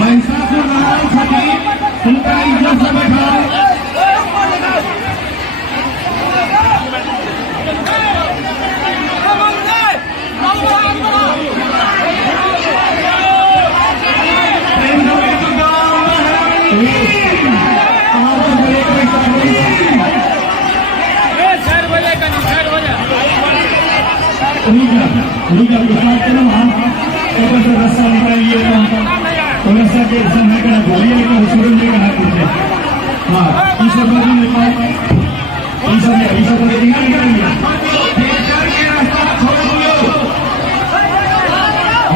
महिषासुर साठी तुमका इज्जत से बैठाओ। रस्सा निकालिए रस्सा के समय का बोलिए तो सूरज जी का हाथ दीजिए। हाँ ईश्वर बाजू निकाल ईश्वर निकालिए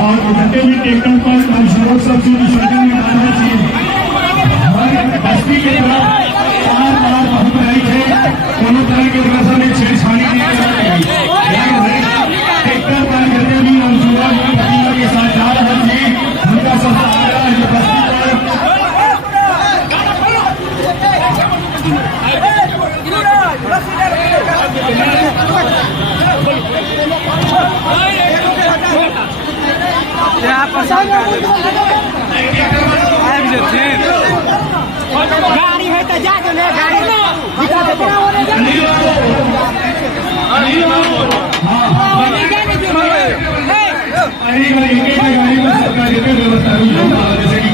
और घंटे में ट्रैक्टर पर सर्व सबसे विसर्जन में डालना चाहिए। हमारे बस्ती के तरफ बार बहुत आई है दोनों तरह के भाषा में छेड़छाड़ी नहीं करनी चाहिए। ट्रैक्टर पर जितने भी नौजवान के साथ जा रहे थे उनका सबसे आग्रह है कि बस्ती गाड़ी है तो जाके ले गाड़ी सरकारी व्यवस्था जैसे कि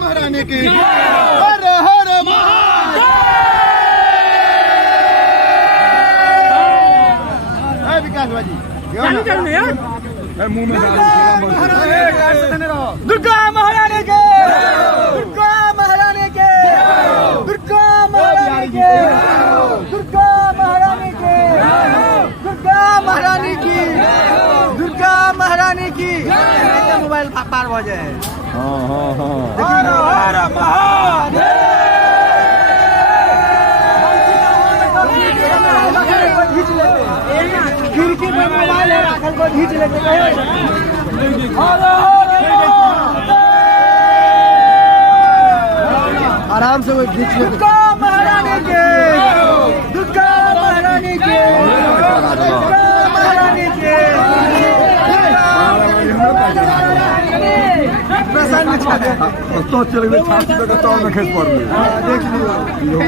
महारानी की हर हर महादेव। विकास भाजी मुंह में दुर्गा महारानी के दुर्गा महारानी के दुर्गा महारानी के दुर्गा महारानी के दुर्गा महारानी की दुर्गा महारानी की मोबाइल पार हो जाए। खिड़की में मोबाइल है राखल को खींच लेते आराम से वो खींच लेते। दुर्गा महारानी के दुर्गा महारानी के दुर्गा महारानी के तो चले गए छाती पे तो में खेत पर देख लियो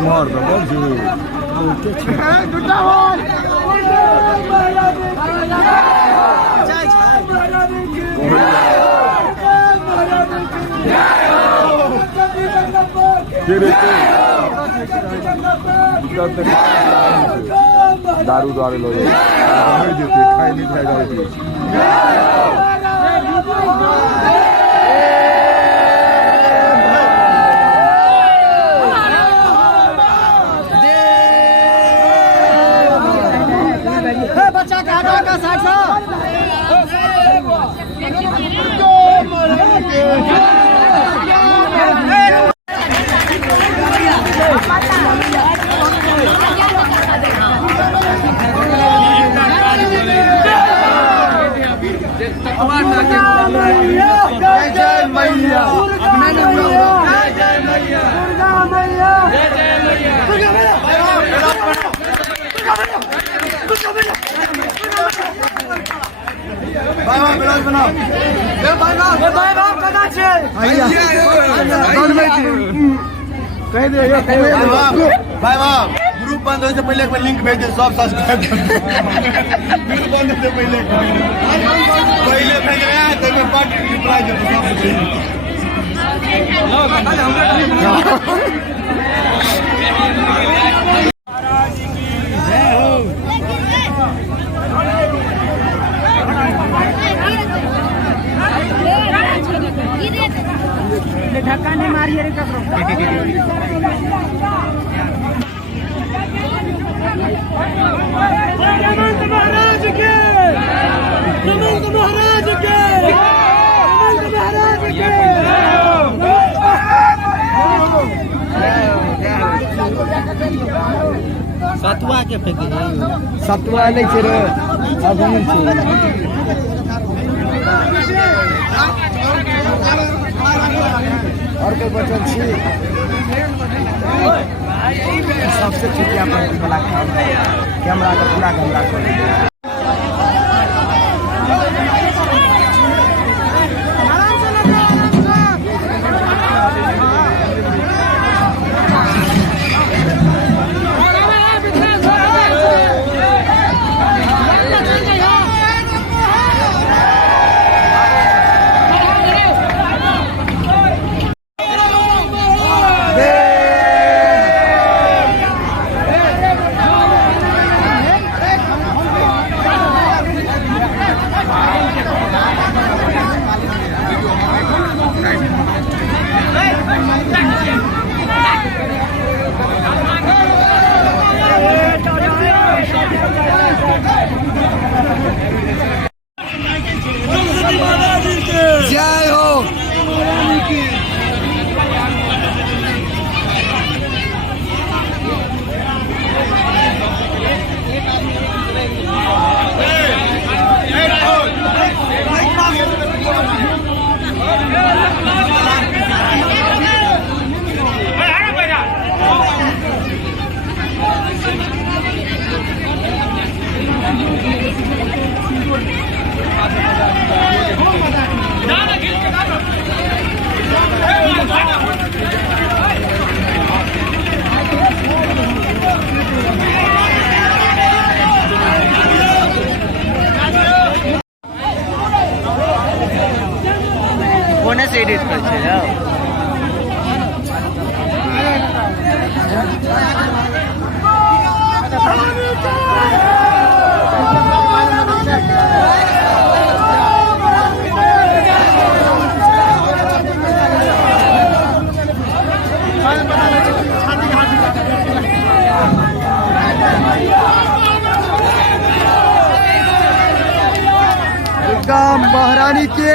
मार दो बोल जी दुर्गा दारू दारू लोग खाई नहीं खाई जाती। बच्चा का साथ भाई बाप कदा छे कह दे भाई बाप ग्रुप बंद होने से पहले एक लिंक भेज दे सब सब्सक्राइब ग्रुप बंद होने से पहले भेज रहा है तो मैं पार्टी रिप्लाई दे धक्का नहीं मारिए रे ककरो हेमंत महाराज के हेमंत महाराज के हेमंत महाराज के सतुआ के फेंके सतुआ नहीं छे रे अगुन छे और कोई बचल छी सबसे छुट्टियां पर वाला काम कैमरा का पूरा गंदा कर जय हो कोने से एडिट कर छे यार महारानी के